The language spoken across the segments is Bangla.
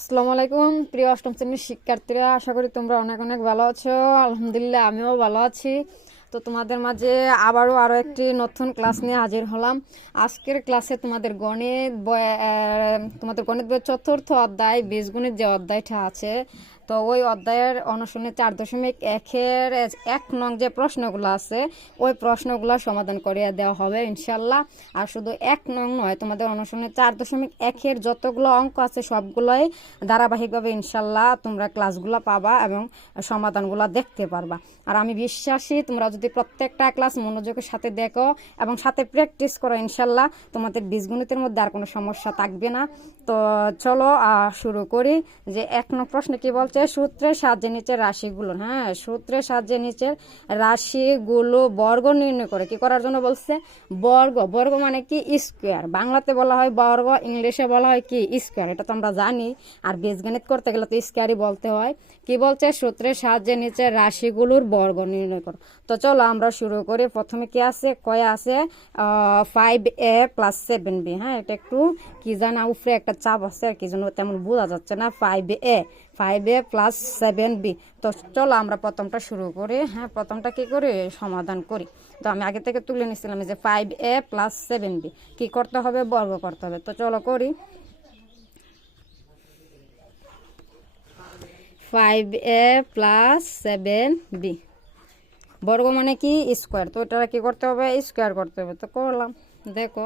আসসালামু আলাইকুম প্রিয় অষ্টম শ্রেণীর শিক্ষার্থীরা, আশা করি তোমরা অনেক অনেক ভালো আছো। আলহামদুলিল্লাহ আমিও ভালো আছি। তো তোমাদের মাঝে আরও একটি নতুন ক্লাস নিয়ে হাজির হলাম। আজকের ক্লাসে তোমাদের গণিত বইয়ের চতুর্থ অধ্যায় বীজগণিত যে অধ্যায়টা আছে, তো ওই অধ্যায়ের অনুশীলনী 4.1-এর 1 নং যে প্রশ্নগুলো আছে ওই প্রশ্নগুলো সমাধান করিয়ে দেওয়া হবে ইনশাল্লাহ। আর শুধু 1 নং নয়, তোমাদের অনুশীলনী 4.1-এর যতগুলো অঙ্ক আছে সবগুলোই ধারাবাহিকভাবে ইনশাল্লাহ তোমরা ক্লাসগুলো পাবা এবং সমাধানগুলো দেখতে পারবা। আর আমি বিশ্বাসী তোমরা যদি প্রত্যেকটা ক্লাস মনোযোগের সাথে দেখো এবং সাথে প্র্যাকটিস করো, ইনশাল্লাহ তোমাদের বীজগণিতের মধ্যে আর কোনো সমস্যা থাকবে না। তো চলো শুরু করি। যে 1 নং প্রশ্নে কি বলছে, সূত্রের সাহায্যে নিচের রাশিগুলো, সূত্রের সাহায্যে নিচের রাশিগুলো বর্গ নির্ণয় করে কি করার জন্য বলছে, বর্গ মানে কি স্কোয়ার, বাংলাতে বলা হয় বর্গ, ইংলিশে বলা হয় কি স্কোয়ার, এটা তো আমরা জানি। আর বীজগণিত করতে গেলে তো স্কোয়ারই বলতে হয়। কি বলছে, সূত্রের সাহায্যে নিচের রাশিগুলোর বর্গ নির্ণয় করো। তো চলো আমরা শুরু করি। প্রথমে কি আছে, কয় আছে 5a + 7b। এটা একটু কি জানা উপরে একটা চাপ আছে আর কি জন্য তেমন বোঝা যাচ্ছে না। 5a + 7b। তো চলো আমরা প্রথমটা শুরু করি। প্রথমটা কি করি, সমাধান করি। তো আমি আগে থেকে তুলে নিচ্ছিলাম যে 5a + 7b কি করতে হবে, বর্গ করতে হবে। তো চলো করি। 5a + 7b বর্গ মানে কি স্কোয়ার, তো এটা কি করতে হবে, স্কোয়ার করতে হবে। তো করলাম। দেখো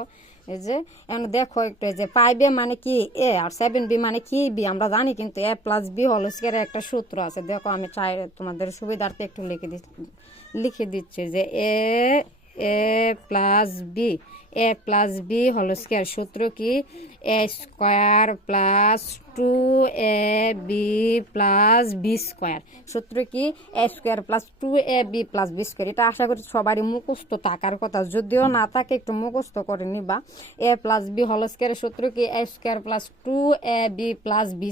এই যে এখন দেখো একটু, এই যে 5a মানে কি এ আর 7b মানে কি বি, আমরা জানি কিন্তু a + b হোল স্কোয়ারের একটা সূত্র আছে। দেখো আমি চাই তোমাদের সুবিধার্থে একটু লিখে দিচ্ছি যে a + b হোল স্কোয়ার সূত্র কি, a² + 2ab + b²। সূত্র কি, a² + 2ab + b²। এটা আশা করি সবারই মুখস্থ থাকার কথা, যদিও না থাকে একটু মুখস্থ করে নিবা। a + b হোল স্কোয়ারের সূত্র কি, a² + 2ab + b²।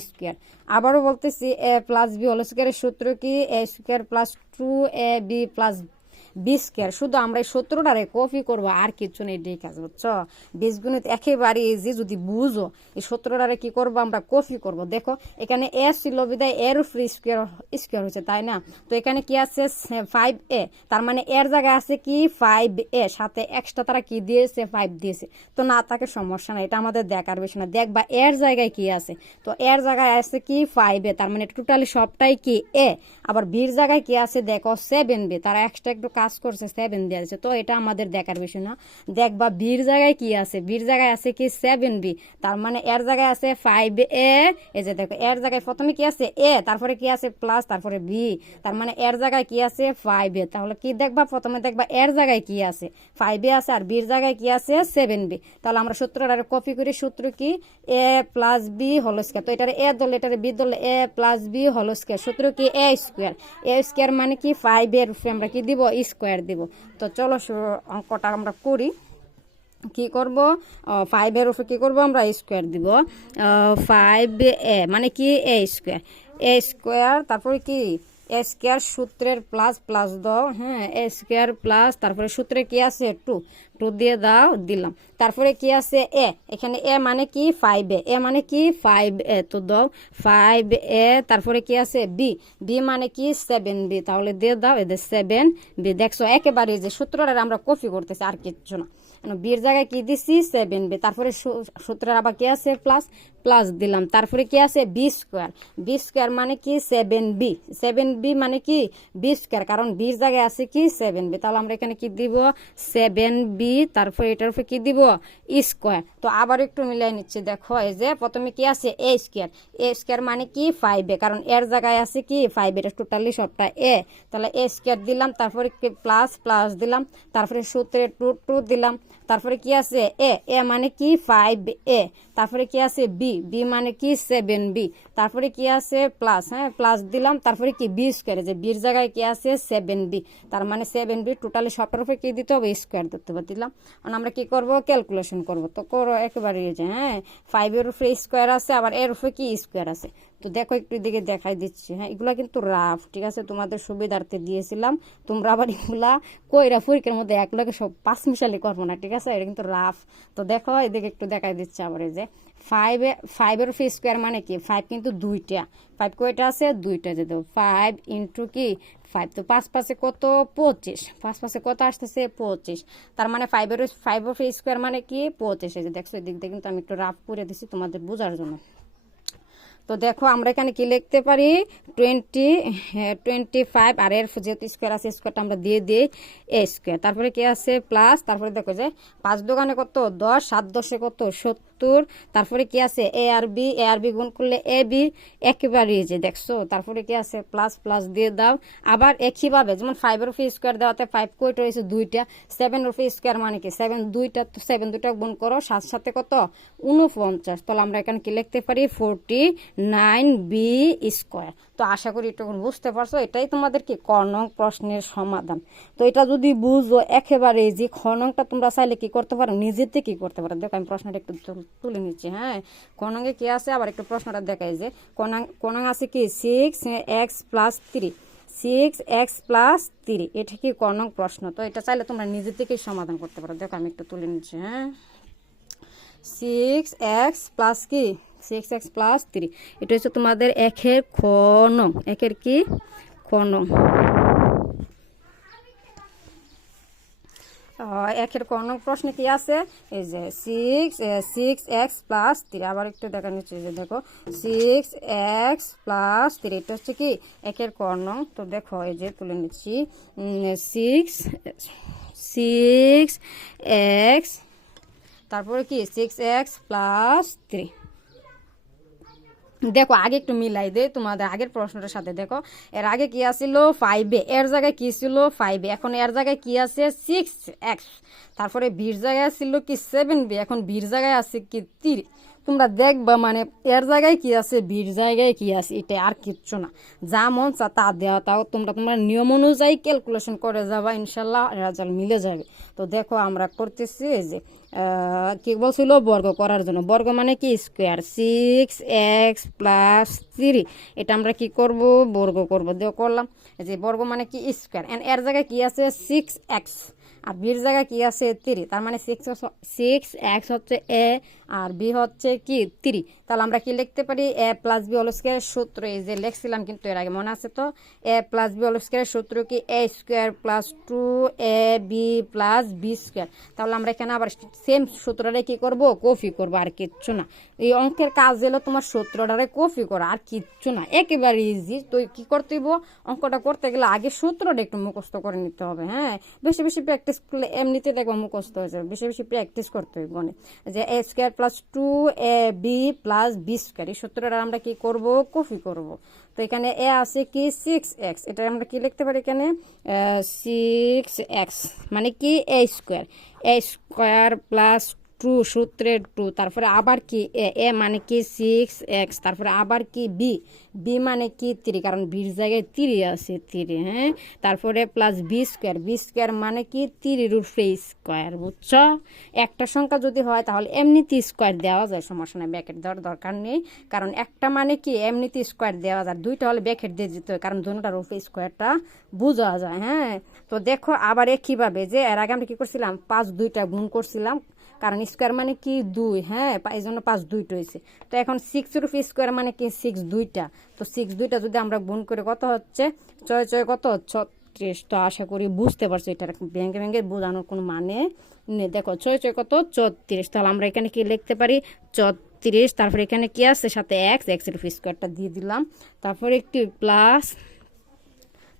আবারও বলতেছি, a + b হোল স্কোয়ারের সূত্র কি, a² + 2ab + b²। শুধু আমরা এই সূত্রটারে কপি করবো, আর কিছু নেই। ঠিক আছে, বুঝছো? বীজগণিত একেবারে ইজি, যদি বুঝো এই সূত্রটারে কি করবো, আমরা কপি করব। দেখো এখানে এ ছিল বিদায় এর উপরে স্কোয়ার হয়েছে, তাই না? তো এখানে কি আছে 5a, তার মানে এর জায়গায় আছে কি 5a, সাথে এক্সট্রা তারা কি দিয়েছে 5 দিয়েছে। তো না থাকে সমস্যা না, এটা আমাদের দেখার বিষয় না। দেখবা এর জায়গায় কি আছে, তো এর জায়গায় আছে কি 5a, তার মানে টোটালি সবটাই কি এ। আবার বির জায়গায় কি আছে দেখো 7b, তারা এক্সট্রা একটু কাজ করছে 7 দিয়ে আছে, তো এটা আমাদের দেখার বিষয় না। দেখবা বির জায়গায় কি আছে, বির জায়গায় আছে কি 7b, তার মানে এর জায়গায় আছে 5a। এই যে দেখো এর জায়গায় প্রথমে কি আছে এ, তারপরে কি আছে প্লাস, তারপরে বি, তার মানে এর জায়গায় কি আছে 5a। তাহলে কি দেখবা, প্রথমে দেখবা এর জায়গায় কি আছে 5a আছে, আর বির জায়গায় কি আছে 7b। তাহলে আমরা সূত্রটা কপি করি। সূত্র কি, a + b হোল স্কয়ার। তো এটারে এ ধরলে এটারে বি ধরলে a + b হোল স্কয়ার। সূত্র কি, a² মানে কি 5 এর উপরে আমরা কি দিব, স্কোয়ার দিব। তো চলো অঙ্কটা আমরা করি। কি করব, 5 এর উপরে কি করব, আমরা স্কোয়ার দিব। 5a মানে কি a², তারপরে কি a² সূত্রের প্লাস প্লাস দাও, a² তারপরে সূত্রে কি আছে 2 দিয়ে দাও, দিলাম। তারপরে কি আছে এ, এখানে এ মানে কি 5a, এ মানে কি 5a, তো দাও 5a। তারপরে কি আছে বি মানে কি 7b, তাহলে দিয়ে দাও এদের 7b। দেখছো একেবারে যে সূত্রটা আমরা কপি করতেছি, আর কিচ্ছু না। বির জায়গায় কি দিছি 7b, তারপরে সূত্রের আবার কি আছে প্লাস দিলাম। তারপরে কি আছে b² মানে কি 7b মানে কি b², কারণ বির জায়গায় আছে কি 7b। তাহলে আমরা এখানে কি দিব 7b, তারপরে এটার উপরে কি দিব স্কোয়ার। তো আবার একটু মিলাই নিচ্ছি। দেখো এই যে প্রথমে কি আছে a² মানে কি 5a, কারণ এর জায়গায় আছে কি 5, এটা টোটালি সবটা এ। তাহলে a² দিলাম, তারপরে প্লাস দিলাম, তারপরে সূত্রে 2 দিলাম। তারপরে কি আছে এ মানে কি 5a, তারপরে কি আছে বি মানে কি 7b, তারপরে কি আছে প্লাস দিলাম, তারপরে কি b², যে বির জায়গায় কি আছে 7b, তার মানে 7b টোটালি সবটার উপরে কি দিতে হবে, স্কোয়ার দিতে হবে। দিলাম। আমরা কি করব, ক্যালকুলেশন করব। তো করো একেবারে, যে 5 এর উপরে স্কোয়ার আছে, আবার এর উপরে কি স্কোয়ার আছে। তো দেখো একটু দিকে দেখাই দিচ্ছি, হ্যাঁ এগুলা কিন্তু রাফ, ঠিক আছে, তোমাদের সুবিধার্থে দিয়েছিলাম, তোমরা আবার এগুলা কইরা পরীক্ষার মধ্যে এক লগে সব 5 মিশালি করবো না, ঠিক আছে, এটা কিন্তু রাফ। তো দেখো এদিকে একটু দেখাই দিচ্ছে আবার, এই যে ফাইভের স্কোয়ার মানে কি, 5 কিন্তু দুইটা, 5 কয়টা আছে, দুইটা, যে দেবো 5 ইন্টু কি 5, তো 5 পাশে কত, 25, 5 পাশে কত আসতেছে, 25, তার মানে ফাইভের স্কোয়ার মানে কি 25। এই যে দেখছো এদিক দিয়ে কিন্তু আমি একটু রাফ করে দিছি তোমাদের বোঝার জন্য। তো দেখো আমরা এখানে কি লিখতে পারি, 25, আর এর যেহেতু স্কোয়ার আছে স্কোয়ারটা আমরা দিয়ে দিই এ স্কোয়ার, তারপরে কি আছে প্লাস, তারপরে দেখো যে 5 দোকানে কত 10, 7 10 কত 70, তারপরে কি আছে এ আর বি গুণ করলে এ বি, একেবারে যে দেখছো, তারপরে কি আছে প্লাস প্লাস দিয়ে দাও। আবার একইভাবে যেমন 5-এর স্কোয়ার দেওয়াতে 5 কয়টা রয়েছে, দুইটা, 7-এর স্কোয়ার মানে কি 7 দুইটা, তো 7 দুইটা গুণ করো, 7 সাথে কত 49, তাহলে আমরা এখানে কি লিখতে পারি 49b স্কোয়ার। তো আশা করি একটু বুঝতে পারছো, এটাই তোমাদের কি ক নং প্রশ্নের সমাধান। তো এটা যদি বুঝো একেবারে যে খ নংটা তোমরা চাইলে কি করতে পারো, নিজেতে কি করতে পারো। দেখো আমি প্রশ্নটা একটু তুলে নিচ্ছি, হ্যাঁ ক নঙ্গে কি আছে, আবার একটু প্রশ্নটা দেখাই যে ক নং আছে কি 6x + 3, 6x + 3, এটা কি ক নং প্রশ্ন। তো এটা চাইলে তোমরা নিজে থেকেই সমাধান করতে পারো। দেখো আমি একটু তুলে নিচ্ছি, হ্যাঁ 6x প্লাস কি 6x + 3, এটা হচ্ছে তোমাদের একের খ নং, একের কি খ নং, একের ক নং প্রশ্নে কি আছে, এই যে 6x + 3, আবার একটু দেখা নিচ্ছে, যে দেখো 6x + 3, এটা হচ্ছে কি একের ক নং। তো দেখো এই যে তুলে নিচ্ছি 6x, তারপরে কি 6x + 3। দেখো আগে একটু মিলাই দে তোমাদের আগের প্রশ্নটার সাথে। দেখো এর আগে কি আসছিল 5a, এর জায়গায় কি ছিল 5a, এখন এর জায়গায় কি আছে 6x, তারপরে বির জায়গায় ছিল কি 7b, এখন বির জায়গায় আছে কি 3। তোমরা দেখবা মানে এর জায়গায় কি আছে বির জায়গায় কি আছে, এটা আর কিচ্ছু না, যা মন চা তা দেওয়া, তাও তোমরা নিয়ম অনুযায়ী ক্যালকুলেশন করে যাবা, ইনশাল্লাহ রেজাল্ট মিলে যাবে। তো দেখো আমরা করতেছি এই যে কি বলছিল বর্গ করার জন্য, বর্গ মানে কি স্কোয়ার, 6x + 3, এটা আমরা কি করব বর্গ করব, দেখো করলাম, এই যে বর্গ মানে কি স্কোয়ার, এন্ড এর জায়গায় কি আছে 6x, আর বির জায়গায় কি আছে 3, তার মানে 6x হচ্ছে a আর b হচ্ছে কি 3। তাহলে আমরা কি লিখতে পারি a + b হোল স্কয়ারের সূত্র, এই যে লিখছিলাম কিন্তু এর আগে মনে আছে তো, a + b হোল স্কয়ারের সূত্র কি a² + 2ab + b²। তাহলে আমরা এখানে আবার সেম সূত্রটারে কি করব কপি করব, আর কিচ্ছু না। এই অঙ্কের কাজ হলো তোমার সূত্রটারে কপি করা, আর কিচ্ছু না, একেবারে ইজি। তো কি করতে হইব, অঙ্কটা করতে গেলে আগে সূত্রটা একটু মুখস্থ করে নিতে হবে, হ্যাঁ বেশি বেশি প্র্যাকটিস করলে এমনিতে দেখবো মুখস্থ হয়ে যাবে, বেশি বেশি প্র্যাকটিস করতে হইব। যে a² + 2ab + b², এই সূত্রটা আমরা কি করব কপি করব। তো এখানে এ আছে কি 6x, এটা আমরা কি লিখতে পারি এখানে 6x মানে কি a² + 2 সূত্রের 2, তারপরে আবার কি এ মানে কি 6x, তারপরে আবার কি বি মানে কি 3, কারণ বির জায়গায় 3 আছে 3, হ্যাঁ তারপরে প্লাস b² মানে কি 3 স্কোয়ার, বুঝছো। একটা সংখ্যা যদি হয় তাহলে এমনিতে স্কোয়ার দেওয়া যায়, সমস্যা নেই, ব্র্যাকেট দেওয়ার দরকার নেই, কারণ একটা মানে কি এমনিতে স্কোয়ার দেওয়া যায়, দুইটা হলে ব্র্যাকেট দিয়ে দিতে হয়, কারণ দুটোটার উপরে স্কোয়ারটা বোঝা যায়, হ্যাঁ। তো দেখো আবার একইভাবে যে এর আগে আমরা কি করছিলাম 5 দুইটা গুণ করছিলাম, কারণ স্কোয়ার মানে কি 2, হ্যাঁ এই জন্য 5 দুইটা হয়েছে। তো এখন 6-এর স্কোয়ার মানে কি 6 দুইটা, তো 6 দুইটা যদি আমরা গুণ করে কত হচ্ছে 6 কত 36। তো আশা করি বুঝতে পারছো, এটা ভেঙে ভেঙে বোঝানোর কোনো মানে নেই। দেখো 6 কত 34, তাহলে আমরা এখানে কি লিখতে পারি 34, তারপরে এখানে কি আছে সাথে এক্স এর স্কোয়ারটা দিয়ে দিলাম, তারপরে একটি প্লাস,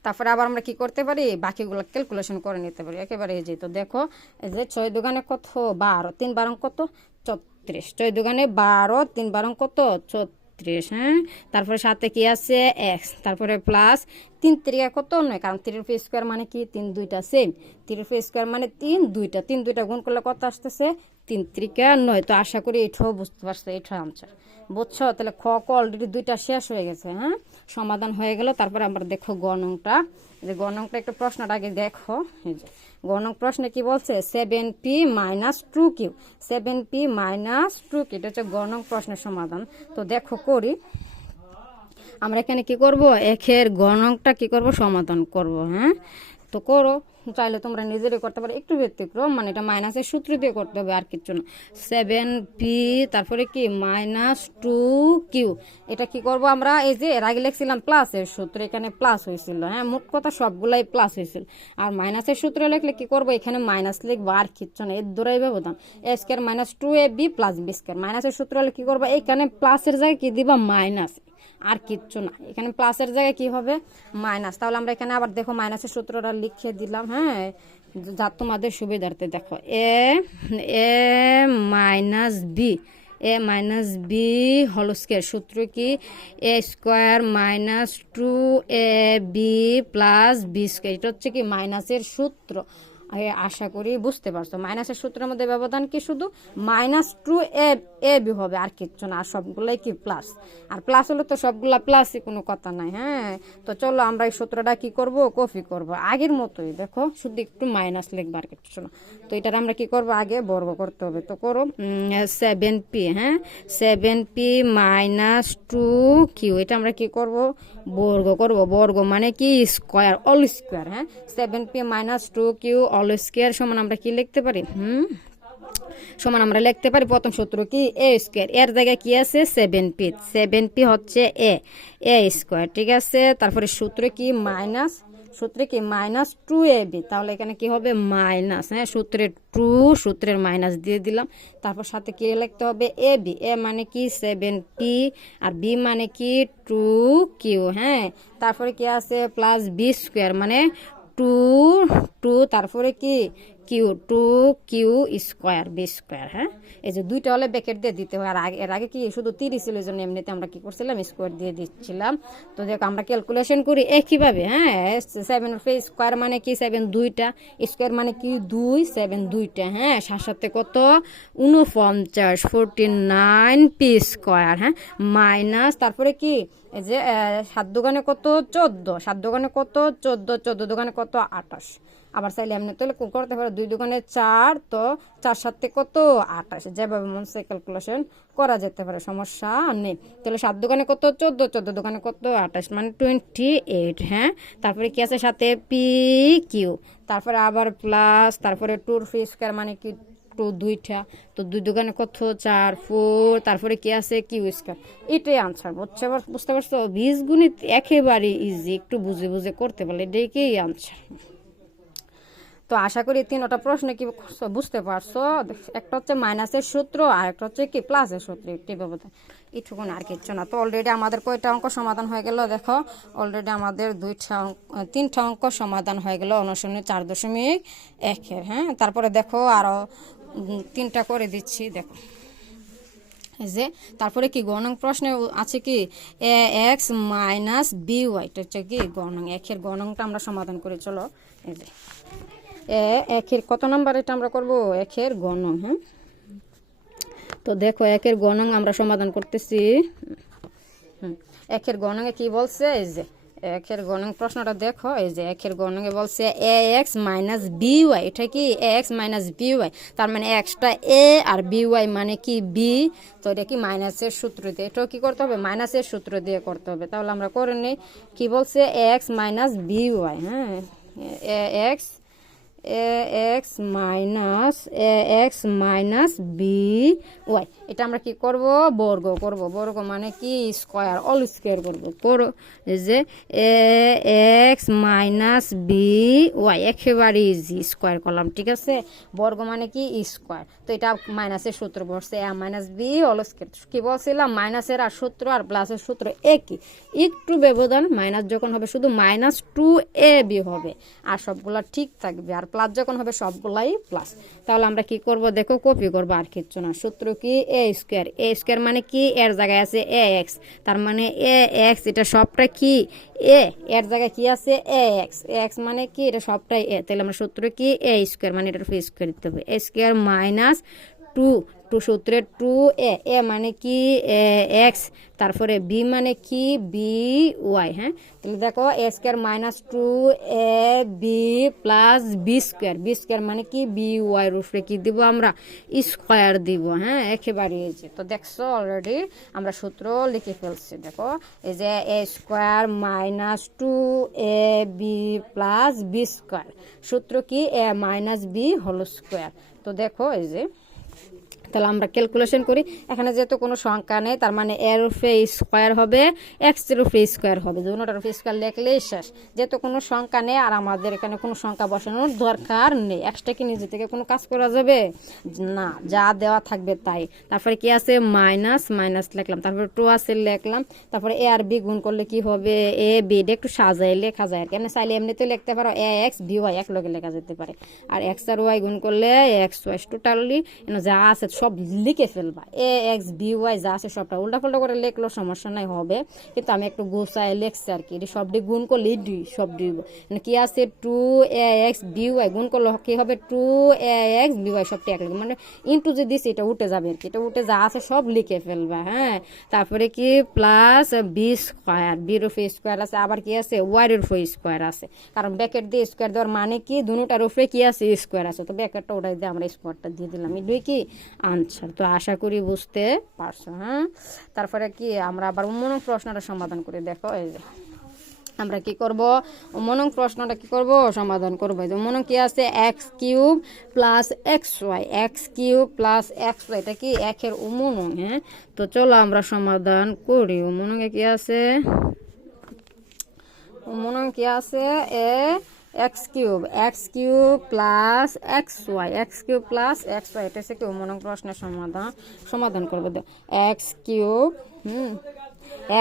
তারপরে আবার আমরা কি করতে পারি বাকিগুলো ক্যালকুলেশন করে নিতে পারি একেবারে এই যে। তো দেখো এই যে 6 দুগানে কত 12, 3 12 কত 34, 6 দুগানে 12, 3 12 কত 34, হ্যাঁ তারপরে সাথে কি আছে এক্স, তারপরে প্লাস 3 3 কত 9, কারণ 3 স্কোয়ার মানে কি 3 দুইটা সেম, 3 স্কোয়ার মানে 3 দুইটা গুণ করলে কত আসতেছে 3 3 9। তো আশা করি এটাও বুঝতে পারছো, এটা আনসার বুঝছো। তাহলে খ অলরেডি দুইটা শেষ হয়ে গেছে, হ্যাঁ সমাধান হয়ে গেল। তারপরে আমরা দেখো গ নংটা, যে গ নংটা একটু প্রশ্নটা আগে দেখো। এই যে গ নং প্রশ্নে কি বলছে 7p - 2q, 7p - 2q, এটা হচ্ছে গ নং প্রশ্নের সমাধান। তো দেখো করি আমরা এখানে কি করব, একের গণকটা কি করব, সমাধান করব। হ্যাঁ, তো করো, চাইলে তোমরা নিজেরই করতে পারো, একটু ব্যতিক্রম, মানে এটা মাইনাসের সূত্র দিয়ে করতে হবে আর কিচ্ছু না। 7p তারপরে কি -2q, এটা কি করব আমরা, এই যে এর আগে লিখছিলাম প্লাসের সূত্র, এখানে প্লাস হয়েছিল। হ্যাঁ, মোট কথা সবগুলাই প্লাস হয়েছিল। আর মাইনাসের সূত্র লিখলে কি করব, এখানে মাইনাস লিখবো আর কিচ্ছু না, এর দূরাই ব্যবধান a square -2ab plus b square. মাইনাসের সূত্র হলে কি করবো, এখানে প্লাসের জায়গায় কি দিবা, মাইনাস, আর কিচ্ছু না। এখানে প্লাসের জায়গায় কি হবে, মাইনাস। তাহলে আমরা এখানে আবার দেখো মাইনাসের সূত্রটা লিখে দিলাম। হ্যাঁ, যা তোমাদের সুবিধার্থে দেখো, A minus B, A minus B whole square, সূত্র কি A square -2ab plus B square. এটা হচ্ছে কি মাইনাসের সূত্র। আশা করি বুঝতে পারছো। মাইনাসের সূত্রের মধ্যে ব্যবধান কি, শুধু -2ab হবে, আর কিচ্ছু না। আর সবগুলাই কি প্লাস, আর প্লাস হলে তো সবগুলা প্লাসই, কোনো কথা নাই। হ্যাঁ, তো চলো আমরা এই সূত্রটা কি করব, কপি করব আগের মতোই। দেখো শুধু একটু মাইনাস লিখবো, আর কিচ্ছু না। তো এটার আমরা কি করব, আগে বর্গ করতে হবে। তো করো 7p, হ্যাঁ 7p -2q, এটা আমরা কি করব, বর্গ করব। বর্গ মানে কি স্কয়ার, অল স্কয়ার। হ্যাঁ, 7p -2q অল স্কয়ার সমান আমরা কি লিখতে পারি, সমান আমরা লিখতে পারি, প্রথম সূত্র কি এ স্কয়ার, এর জায়গায় কি আছে 7p, 7p হচ্ছে এ স্কয়ার, ঠিক আছে। তারপরে সূত্র কি মাইনাস, সূত্রে কি -2ab, তাহলে এখানে কি হবে মাইনাস। হ্যাঁ, সূত্রের 2, সূত্রের মাইনাস দিয়ে দিলাম। তারপর সাথে কি লিখতে হবে, ab, এ মানে কি 7p, আর b মানে কি 2q। হ্যাঁ, তারপরে কি আছে প্লাস b স্কয়ার, মানে 2 তারপরে কি Q, 2q square, B square. হ্যাঁ, এই যে দুইটা হলে ব্র্যাকেট দিয়ে দিতে হয়। আর এর আগে কি শুধু 30 ছিল, এই জন্য এমনিতে আমরা কি করছিলাম, স্কোয়ার দিয়ে দিচ্ছিলাম। তো দেখো আমরা ক্যালকুলেশন করি একইভাবে। হ্যাঁ, 7 স্কোয়ার মানে কি 7 দুইটা, স্কোয়ার মানে কি 2, 7 দুইটা। হ্যাঁ, সাথে কত 49, 49p স্কোয়ার। হ্যাঁ, মাইনাস, তারপরে কি এই যে 7 দোকানে কত 14, 7 দোকানে কত 14, 14 দোকানে কত 28। আবার চাইলে এমনি তাহলে করতে পারো 2 দোকানে 4, তো 4 সাথে কত 28, যেভাবে মন সে ক্যালকুলেশন করা যেতে পারে, সমস্যা নেই। তাহলে 7 দোকানে কত 14, 14 দোকানে কত 28, মানে 28। হ্যাঁ, তারপরে কি আছে সাথে পি কিউ, তারপরে আবার প্লাস, তারপরে 2p স্কয়ার মানে কি 2 দুইটা, তো 2 দোকানে কত 4, 4, তারপরে কি আছে কিউ স্কয়ার। এটাই আনসার। বুঝতে পারছো, বীজগণিত একেবারে ইজি, একটু বুঝে বুঝে করতে পারলে এটাই কি আনসার। তো আশা করি 3টা প্রশ্ন কি বুঝতে পারছো। একটা হচ্ছে মাইনাসের সূত্র, আর একটা হচ্ছে কি প্লাসের সূত্র, একটি ব্যবধান, এইটুকুন আর কিচ্ছু না। তো অলরেডি আমাদের কয়টা অঙ্ক সমাধান হয়ে গেল, দেখো অলরেডি আমাদের 3টা অঙ্ক সমাধান হয়ে গেল অনুশীলনী 4.1-এর। হ্যাঁ, তারপরে দেখো আরো 3টা করে দিচ্ছি, দেখো যে তারপরে কি গণক প্রশ্নে আছে কি ax - by, এটা হচ্ছে কি গণক। একের গণকটা আমরা সমাধান করে চলো, এই যে একের কত নাম্বার, এটা আমরা করব একের গণক। হ্যাঁ, তো দেখো একের গণক আমরা সমাধান করতেছি। একের গণকে কি বলছে, এই যে একের গণক প্রশ্নটা দেখো, এই যে একের গণকে বলছে ax - by, এটা কি ax - by, তার মানে এক্সটা a আর by মানে কি b। তো এটা কি মাইনাসের সূত্র দিয়ে, এটাও কি করতে হবে, মাইনাসের সূত্র দিয়ে করতে হবে। তাহলে আমরা করে নিই, কি বলছে ax - by। হ্যাঁ, ax - by, এটা আমরা কি করব, বর্গ করব। বর্গ মানে কি স্কয়ার, অল স্কয়ার করব। করো যে ax - by, একেবারে ইজি, স্কয়ার করলাম, ঠিক আছে। বর্গ মানে কি স্কয়ার, তো এটা মাইনাসের সূত্র বসছে a - b অল স্কয়ার। কি বলছিলাম, মাইনাসের আর সূত্র আর প্লাসের সূত্র একই, একটু ব্যবধান। মাইনাস যখন হবে শুধু -2ab হবে, আর সবগুলা ঠিক থাকবে। আর প্লাস যখন হবে সবগুলাই প্লাস। তাহলে আমরা কি করব, দেখো কপি করব, আর কিচ্ছু না। সূত্র কি এ স্কয়ার, এ স্কয়ার মানে কি এর জায়গায় আছে ax, তার মানে ax, এটা সবটা কি এ, এর জায়গায় কি আছে ax, ax মানে কি এটা সবটাই এ। তাহলে আমরা সূত্র কি এ স্কয়ার, মানে এটা স্কয়ার দিতে হবে, এ স্কয়ার টু টু সূত্রে টু এ মানে কি এক্স, তারপরে বি মানে কি বি ওয়াই। হ্যাঁ, তাহলে দেখো এ square minus two a B plus B square মানে কি বি ওয়াই উপরে কি দিব আমরা স্কোয়ার দিব। হ্যাঁ, একেবারে এই যে তো দেখছো অলরেডি আমরা সূত্র লিখে ফেলছি। দেখো এই যে A square minus two a B plus B square, সূত্র কি A minus B whole square. তো দেখো এই যে তাহলে আমরা ক্যালকুলেশন করি, এখানে যেহেতু কোনো সংখ্যা নেই তার মানে এর উপরে স্কোয়ার হবে, এক্স এর উপরে স্কোয়ার হবে, দুটোটার উপরে স্কোয়ার লিখলেই শেষ। যেহেতু কোনো সংখ্যা নেই আর আমাদের এখানে কোনো সংখ্যা বসানোর দরকার নেই, এক্সট্রা কি নিজে থেকে কোনো কাজ করা যাবে না, যা দেওয়া থাকবে তাই। তারপরে কি আছে মাইনাস মাইনাস লিখলাম, তারপরে টু আছে লিখলাম, তারপরে এ আর বি গুণ করলে কি হবে এ বি, একটু সাজাই লেখা যায় আর কি, চাইলে এমনিতে লিখতে পারো এ এক্স বি ওয়াই এক লগে লেখা যেতে পারে, আর এক্স আর ওয়াই গুণ করলে এক্স ওয়াই টোটালি যা আছে সব লিখে ফেলবা, এ এক্স বি ওয়াই যা আছে সবটা উল্টা পাল্টা করে লিখলেও সমস্যা নাই হবে, কিন্তু আমি একটু গোছায় লিখছি আর কি। সবটি গুণ করলে ডি সব দিব কি আছে টু এ এক্স বি ওয়াই গুণ করলে কি হবে টু এ এক্স বি ওয়াই সবটি এক লাগে, মানে ইন্টু যে দিচ্ছি এটা উঠে যাবে আর কি, এটা উঠে যা আছে সব লিখে ফেলবা। হ্যাঁ, তারপরে কি প্লাস বি স্কোয়ার, বির উপরে স্কোয়ার আছে, আবার কি আছে ওয়াই এর উপরে স্কোয়ার আছে, কারণ ব্যাকেট দিয়ে স্কোয়ার দেওয়ার মানে কি দুটার উপরে কি আছে স্কোয়ার আছে, তো ব্যাকেটটা ওটাই দিয়ে আমরা স্কোয়ারটা দিয়ে দিলাম, এটাই কি আনসার। তো আশা করি বুঝতে পারছো। হ্যাঁ, তারপরে কি আমরা আবার মনং প্রশ্নটা সমাধান করে দেখো এই যে আমরা কি করব মনং প্রশ্নটা কি করব সমাধান করব। যে মনং কি আছে x cube plus x y, x cube plus x y, এটা কি একের মনং। হ্যাঁ, তো চলো আমরা সমাধান করি। মনংয়ে কি আছে মনং কি আছে x cube plus x y, x cube plus x y, এটা হচ্ছে কি মনং প্রশ্নের সমাধান করবো। এক্স কিউব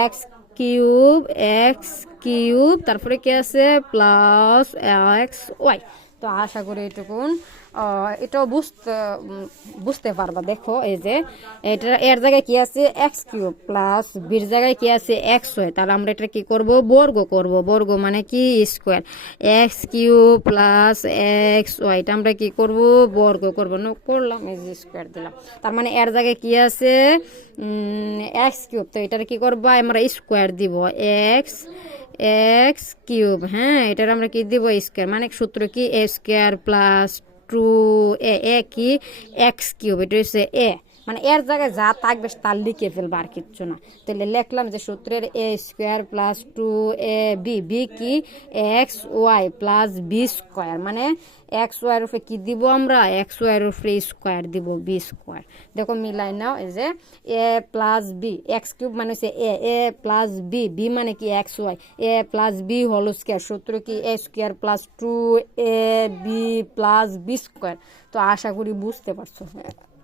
এক্স কিউব তারপরে কি আছে প্লাস এক্স ওয়াই। তো আশা করি এটুকুন এটাও বুঝতে পারবা। দেখো এই যে এটা এর জায়গায় কি আছে এক্স কিউব প্লাস বির জায়গায় কি আছে এক্স ওয়াই, তাহলে আমরা এটা কি করব বর্গ মানে কি square, x cube plus x y এটা আমরা কি করব বর্গ করবো, করলাম এই যে স্কোয়ার দিলাম, তার মানে এর জায়গায় কি আছে এক্স কিউব, তো এটা কি করবো আমরা স্কোয়ার দিব এক্স কিউব। হ্যাঁ, এটার আমরা কি দিব স্কোয়ার, মানে সূত্র কি এ স্কোয়ার প্লাস টু এ কি এক্স কিউব, এটা হচ্ছে এ, মানে এর জায়গায় যা থাকবে তার লিখে ফেলবো আর কিচ্ছু না। তাহলে লিখলাম যে সূত্রের a square plus two a b কি x y plus B square, মানে এক্স ওয়াইয়ের উপরে কি দিব আমরা এক্স ওয়াইয়ের উপরে স্কোয়ার দিব বি স্কোয়ার। দেখো মিলাই নাও এই যে এ প্লাস বি, এক্স কিউব মানে হচ্ছে এ প্লাস বি মানে কি এক্স ওয়াই, এ প্লাস বি হোল স্কোয়ার, সূত্র কি A square plus two a B plus B square. তো আশা করি বুঝতে পারছো,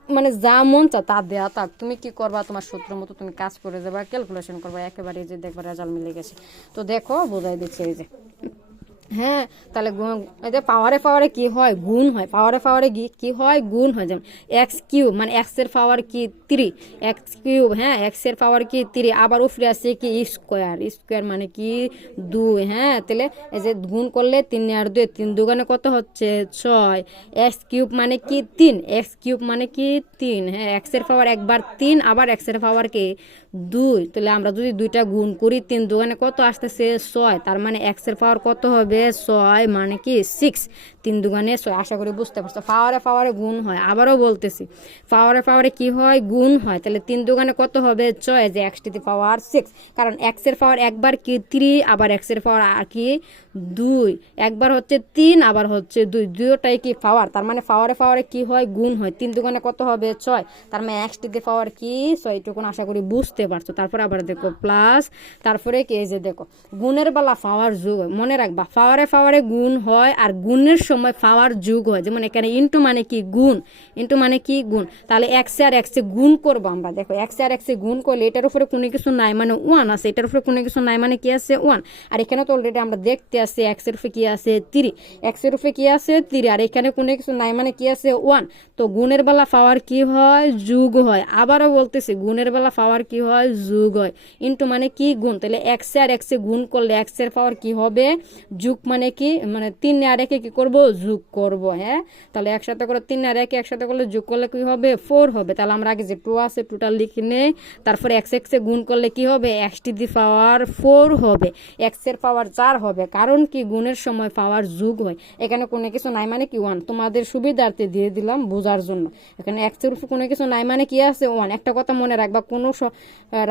মানে যা মন চা তা দেয়া থাক, তুমি কি করবা তোমার সূত্র মতো তুমি কাজ করে যাবা, ক্যালকুলেশন করবা, একেবারে যে দেখবা রেজাল্ট মিলে গেছে। তো দেখো বোঝাই দিচ্ছে এই যে হ্যাঁ, তাহলে এই যে পাওয়ারে কি হয় গুণ হয়, পাওয়ারে কি হয় গুণ হয়, যেমন এক্স কিউব মানে এক্স এর পাওয়ার কি 3 এক্স কিউব, হ্যাঁ এক্স এর পাওয়ার কি 3, আবার উপরে আছে কি স্কোয়ার মানে কি 2। হ্যাঁ, তাহলে এই যে গুণ করলে 3 আর 2 3 দুগুণে কত হচ্ছে 6, এক্স কিউব মানে কি 3, এক্স কিউব মানে কি 3। হ্যাঁ, এক্স এর পাওয়ার একবার 3, আবার এক্স এর পাওয়ার কি 2, তাহলে আমরা যদি দুইটা গুণ করি 3 দুগুণে কত আসতেছে 6, তার মানে এক্স এর পাওয়ার কত হবে 6 মানে কি 6, 3 দুগুণে 6। আশা করি বুঝতে পারছো, পাওয়ারে গুণ হয়, আবারও বলতেছি পাওয়ারে কি হয় গুণ হয়, তাহলে 3 দুগুণে কত হবে 6, যে এক্স টু দি পাওয়ার 6, কারণ এক্স এর পাওয়ার একবার কি 3, আবার এক্স এর পাওয়ার কি 2, একবার হচ্ছে 3 আবার হচ্ছে 2, দুটোটাই কি পাওয়ার, তার মানে পাওয়ারে কি হয় গুণ হয়, 3 দুগুণে কত হবে 6, তার মানে এক্স টু দি পাওয়ার কি 6, এইটুকুন আশা করি বুঝতে পারছো। তারপর আবার দেখো প্লাস, তারপরে কি এই যে দেখো গুণের বেলা পাওয়ার যোগ হয়, মনে রাখবা পাওয়ারে গুণ হয় আর গুণের সময় পাওয়ার যোগ হয়, যেমন এখানে ইন্টু মানে কি গুণ, তাহলে এক্স আর এক্সে গুণ করবো আমরা। দেখো এক্স আর এক্সে গুণ করলে এটার উপরে কোনো কিছু নাই মানে 1 আছে, এটার উপরে কোনো কিছু নাই মানে কি আছে 1, আর এখানে তো অলরেডি আমরা দেখতে আসছি এক্স এর উপরে কি আছে 3, এক্স এর উপরে কি আছে 3, আর এখানে কোনো কিছু নাই মানে কি আছে 1, তো গুণের বেলা পাওয়ার কি হয় যোগ হয়। আবারও বলতেছি গুণের বেলা পাওয়ার কি হয় যোগ হয়, ইন্টু মানে কি গুণ, তাহলে এক্স আর এক্সে গুণ করলে এক্স এর পাওয়ার কি হবে যোগ, মানে কি মানে 3 আর 1 কি করব যোগ করব। হ্যাঁ, তাহলে একসাথে করে 3 আর 1 একসাথে করলে যোগ করলে কি হবে 4 হবে। তাহলে আমরা আগে যে 2 আছে 2টা লিখে নেই, তারপরে এক্স এক্সে গুণ করলে কি হবে এক্স টু দি পাওয়ার 4 হবে, এক্স এর পাওয়ার 4 হবে, কারণ কি গুণের সময় পাওয়ার যোগ হয়। এখানে কোনো কিছু নাই মানে কি 1, তোমাদের সুবিধার্থে দিয়ে দিলাম বোঝার জন্য। এখানে এক্স এর উপর কোনো কিছু নাই মানে কি আছে 1। একটা কথা মনে রাখবা, কোনো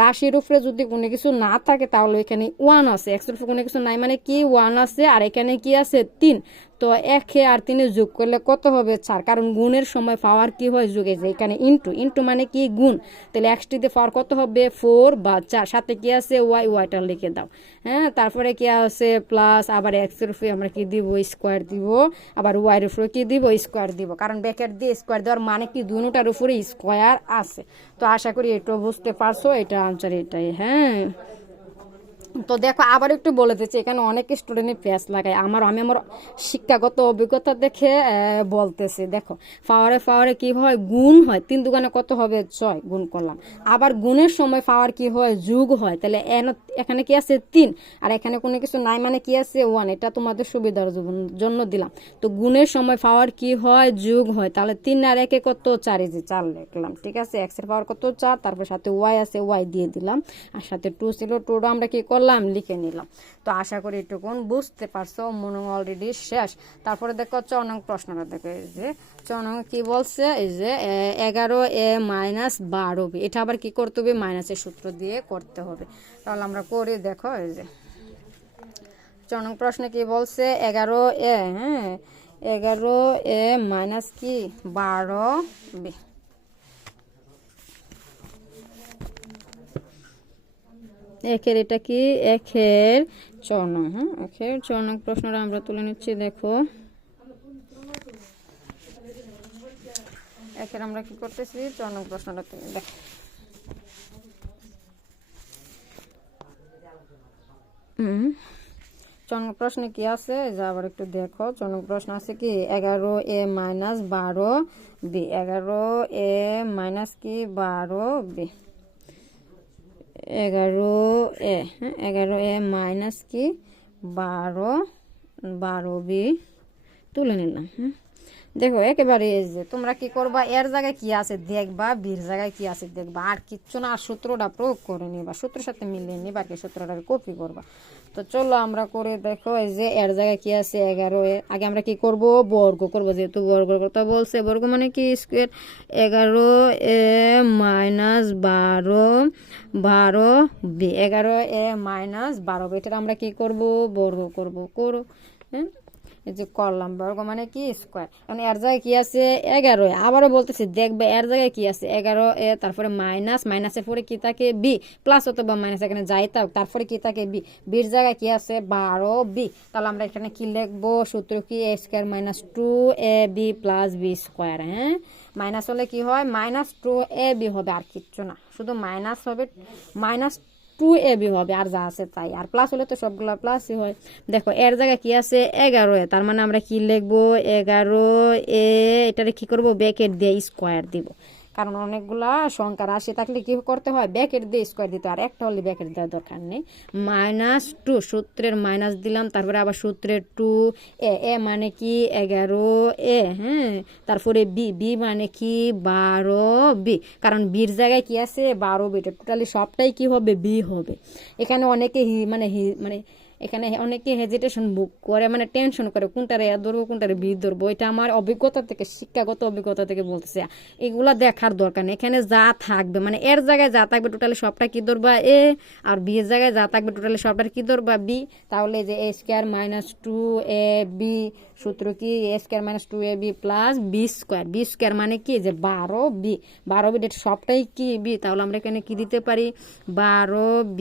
রাশির উপরে যদি কোনো কিছু না থাকে তাহলে এখানে 1 আছে, এক্স এর উপর কোনো কিছু নাই মানে কি 1 আছে, আর এখানে কি আছে 3। তো 1 আর 3 যোগ করলে কত হবে 4, কারণ গুণের সময় পাওয়ার কি হয় যোগে যায়। এখানে ইন্টু, ইন্টু মানে কি গুণ, তাহলে এক্স টু দি পাওয়ার কত হবে 4 বা 4, সাথে কি আছে ওয়াই, ওয়াইটা লিখে দাও। হ্যাঁ, তারপরে কি আছে প্লাস, আবার এক্স এর উপরে আমরা কি দিব স্কোয়ার দিব, আবার ওয়াই এর উপরে কি দিব স্কোয়ার দিব, কারণ ব্র্যাকেট দিয়ে স্কোয়ার দেওয়ার মানে কি দুটোটার উপরে স্কোয়ার আছে। তো আশা করি এটাও বুঝতে পারছো, এটা আনসার এটাই। হ্যাঁ, তো দেখো আবার একটু বলে দিচ্ছি, এখানে অনেক স্টুডেন্টই প্যাচ লাগায়, আমি আমার শিক্ষাগত অভিজ্ঞতা দেখে বলতেছি। দেখো পাওয়ারে পাওয়ারে কি হয় গুণ হয়, 3 দুগুণে কত হবে 6, গুণ করলাম। আবার গুণের সময় পাওয়ার কি হয় যোগ হয়, তাহলে এখানে কি আছে 3, আর এখানে কোনো কিছু নাই মানে কি আছে 1, এটা তোমাদের সুবিধার জন্য দিলাম। তো গুণের সময় পাওয়ার কি হয় যোগ হয়, তাহলে 3 আর 1 কত 4, এই যে 4 লিখলাম। ঠিক আছে, এক্স এর পাওয়ার কত 4, তারপর সাথে ওয়াই আছে ওয়াই দিয়ে দিলাম, আর সাথে 2 ছিল 2টা আমরা কি করলাম লিখে নিলাম। তো আশা করি এটুকুন বুঝতে পারছো, মনে অলরেডি শেষ। তারপরে দেখো 4 নং প্রশ্নটা দেখো, এই যে 4 নং কি বলছে, এই যে 11a মাইনাস 12b, এটা আবার কি করতে হবে মাইনাসের সূত্র দিয়ে করতে হবে। তাহলে আমরা করি, দেখো এই যে 4 নং প্রশ্নে কি বলছে 11a, হ্যাঁ 11a মাইনাস কি 12b। একের এটা কি একের 4 নং, হ্যাঁ একের 4 নং প্রশ্নটা আমরা তুলে নিচ্ছি। দেখো একের আমরা কি করতেছি 4 নং প্রশ্নটা তুলে, দেখো 4 নং প্রশ্নে কি আছে যে আবার একটু দেখো। 4 নং প্রশ্ন আছে কি 11a minus 12b, 11a minus কি 12b, 11a, হ্যাঁ 11a মাইনাস কি 12b তুলে নিলাম। দেখো একেবারে এই যে তোমরা কি করবা, এর জায়গায় কি আছে দেখবা, বীর জায়গায় কি আছে দেখবা, আর কিচ্ছু না, আর সূত্রটা প্রয়োগ করে নিবা, সূত্রের সাথে মিলিয়ে নিবা, কি সূত্রটা কপি করবা। তো চলো আমরা করে দেখো, এই যে এর জায়গায় কি আছে 11, আগে আমরা কি করব বর্গ করব, যেহেতু বর্গ কথা বলছে, বর্গ মানে কি square, 11a minus 12b, 11a minus 12b, এটা আমরা কি করব বর্গ করব, করো। হ্যাঁ, এই যে করলাম বর্গ মানে কি স্কোয়ার। এখন এর জায়গায় কি আছে 11, আবারও বলতেছি দেখবে এর জায়গায় কি আছে 11a, তারপরে মাইনাস, মাইনাসের পরে কি থাকে বি, প্লাস অথবা মাইনাস এখানে যাই থাক, তারপরে কি থাকে বি, বির জায়গায় কি আছে 12b। তাহলে আমরা এখানে কি লিখবো সূত্র কি a square minus 2ab plus B square. হ্যাঁ, মাইনাস হলে কি হয় মাইনাস 2ab হবে, আর কিচ্ছু না, শুধু মাইনাস হবে, মাইনাস 2ab হবে, আর যা আছে তাই, আর প্লাস হলে তো সবগুলো প্লাসই হয়। দেখো এর জায়গায় কি আছে 11, তার মানে আমরা কি লিখবো 11a, এটারে কি করব ব্র্যাকেট দিয়ে স্কোয়ার দিব, কারণ অনেকগুলা সংখ্যা রাশি থাকলে কি করতে হয় ব্র্যাকেট দিয়ে স্কোয়ার দিতে, আর একটা হলে ব্র্যাকেট দেওয়ার দরকার নেই। মাইনাস 2, সূত্রের মাইনাস দিলাম, তারপরে আবার সূত্রের 2a, এ মানে কি 11a, হ্যাঁ তারপরে বি, বি মানে কি 12b, কারণ বির জায়গায় কি আছে 12b, টোটালি সবটাই কি হবে বি হবে। এখানে অনেকে মানে এখানে অনেকে হেজিটেশন বুক করে, মানে টেনশন করে কোনটারে এ ধরবো কোনটারে বি ধরবো, এটা আমার অভিজ্ঞতা থেকে, শিক্ষাগত অভিজ্ঞতা থেকে বলতেছে। এগুলা দেখার দরকার নেই, এখানে যা থাকবে মানে এর জায়গায় যা থাকবে টোটালি সবটা কি ধরবা এ, আর বি এর জায়গায় যা থাকবে টোটালি সবটা কি ধরবা বি। তাহলে যে এ স্কোয়ার মাইনাস 2ab, সূত্র কি A square minus 2ab plus B square, B square মানে কি যে 12b, 12b সবটাই কি বি, তাহলে আমরা এখানে কি দিতে পারি 12b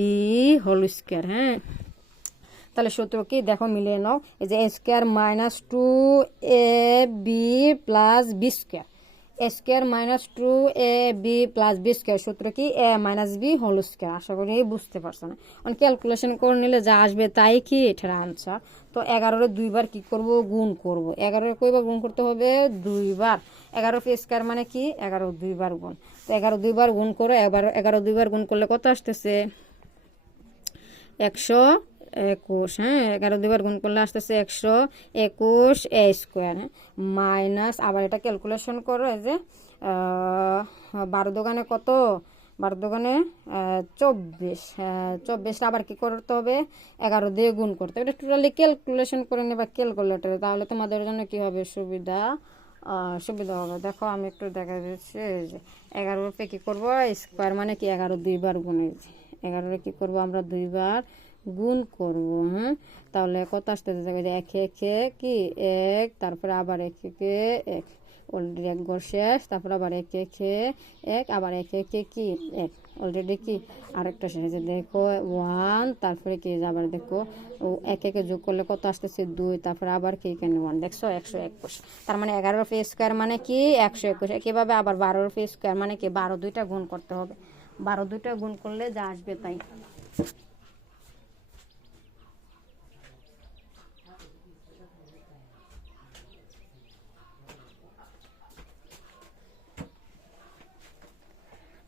হোল স্কোয়ার। হ্যাঁ, তাহলে সূত্র কি দেখো মিলিয়ে নাও, এই যে A square minus 2ab plus B square, A square minus 2ab plus B square সূত্র কি A minus B whole square. আশা করি বুঝতে পারছো না। ক্যালকুলেশন করে নিলে যা আসবে তাই কি এটার আনসার। তো 11 দুইবার কি করব গুণ করব। 11 কয়বার গুণ করতে হবে? দুইবার। 11 স্কোয়ার মানে কি 11 দুইবার গুণ। তো 11 দুইবার গুণ করো। এবার 11 দুইবার গুণ করলে কত আসতেছে? 121। হ্যাঁ, 11 দুইবার গুণ করলে আসতেছে 121 এ স্কোয়ার। হ্যাঁ, মাইনাস আবার এটা ক্যালকুলেশন করো। এই যে 12 দোকানে কত? 12 দোকানে 24। 24 আবার কি করতে হবে? 11 দিয়ে গুণ করতে হবে। এটা টোটালি ক্যালকুলেশন করে নেবা ক্যালকুলেটারে, তাহলে তোমাদের জন্য কি হবে? সুবিধা হবে। দেখো আমি একটু দেখা দিচ্ছি। এই যে 11 রূপে কি করবো? স্কোয়ার মানে কি 11 দুইবার গুণ। এই যে 11 কি করবো আমরা? দুইবার গুণ করব। হ্যাঁ, তাহলে কত আসতে যাবে? 1 1 কি 1, তারপরে আবার 1 1 1, অলরেডি 1 ঘর শেষ, তারপর আবার 1 1 1, আবার 1 1 কি 1, অলরেডি কি আরেকটা শেষ। দেখো 1, তারপরে কি আবার দেখো 1 1 যোগ করলে কত আসতেছে? 2, তারপরে আবার কি এখানে 1। দেখছো 121। তার মানে 11 স্কোয়ার মানে কি 121। একইভাবে আবার 12 স্কোয়ার মানে কি 12 দুইটা গুণ করতে হবে। 12 দুইটা গুণ করলে যা আসবে তাই।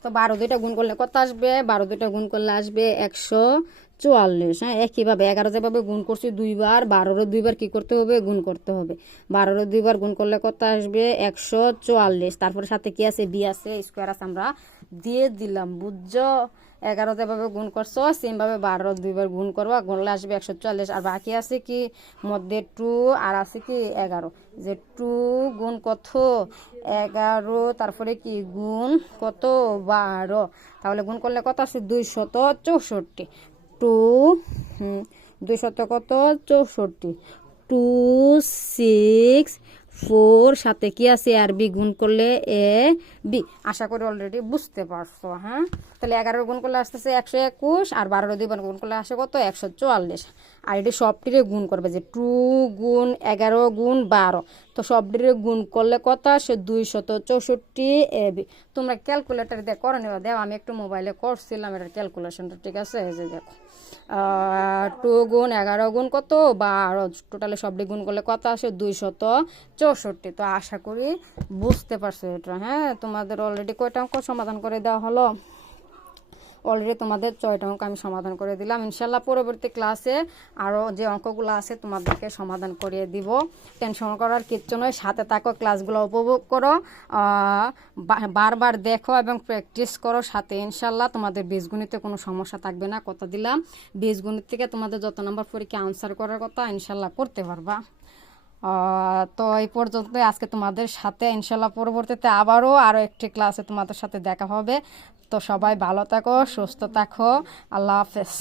তো 12 দুইটা গুণ করলে কত আসবে? 12 দুইটা গুণ করলে আসবে 144। হ্যাঁ, একইভাবে 11 যেভাবে গুণ করছি দুইবার, 12 দুইবার কি করতে হবে? গুণ করতে হবে। 12 দুইবার গুণ করলে কত আসবে? 144। তারপরে সাথে কি আছে? বি আছে, স্কোয়ার আছে, আমরা দিয়ে দিলাম। বুঝছো? 11 যেভাবে গুণ করছো সেমভাবে 12 দুইবার গুণ করবা, গুণলে আসবে 144। আর বাকি আছে কি মধ্যে 2, আর আছে কি 11। যে 2 গুণ কত? 11, তারপরে কি গুণ কত? 12। তাহলে গুণ করলে কত আছে? 264। 2 200 কত? 64। 2 6 4 সাথে কি আছে? আর বি গুণ করলে এ বি। আশা করি অলরেডি বুঝতে পারছো। হ্যাঁ, তাহলে 11 গুণ করলে আসতেছে 121, আর 12 দুইবার গুণ করলে আসে কত? 144। আর এটি সবটিরে গুণ করবে, যে 2 গুণ 11 গুণ 12। তো সবটিরে গুণ করলে কত আসে? 264 এ বি। তোমরা ক্যালকুলেটার দিয়ে করে নেবা। দেও আমি একটু মোবাইলে করছিলাম এটার ক্যালকুলেশনটা, ঠিক আছে? এই যে দেখো 2 গুণ 11 গুণ কত? 12। টোটালে সবটি গুণ করলে কত আসে? 264। তো আশা করি বুঝতে পারছো এটা। হ্যাঁ, তোমাদের অলরেডি কয়টা অঙ্ক সমাধান করে দেওয়া হলো? অলরেডি তোমাদের 6টা অঙ্ক আমি সমাধান করে দিলাম। ইনশাল্লাহ পরবর্তী ক্লাসে আরও যে অঙ্কগুলো আছে তোমাদেরকে সমাধান করিয়ে দিব। টেনশন করার কিচ্ছু নয়, সাথে থাকো, ক্লাসগুলো উপভোগ করো, বারবার দেখো এবং প্র্যাকটিস করো সাথে। ইনশাল্লাহ তোমাদের বীজগণিতে কোনো সমস্যা থাকবে না, কথা দিলাম। বীজগণিত থেকে তোমাদের যত নম্বর পরীক্ষা আনসার করার কথা ইনশাল্লাহ করতে পারবা। তো এই পর্যন্ত আজকে তোমাদের সাথে। ইনশাল্লাহ পরবর্তীতে আরও একটি ক্লাসে তোমাদের সাথে দেখা হবে। তো সবাই ভালো থাকো, সুস্থ থাকো। আল্লাহ হাফেজ।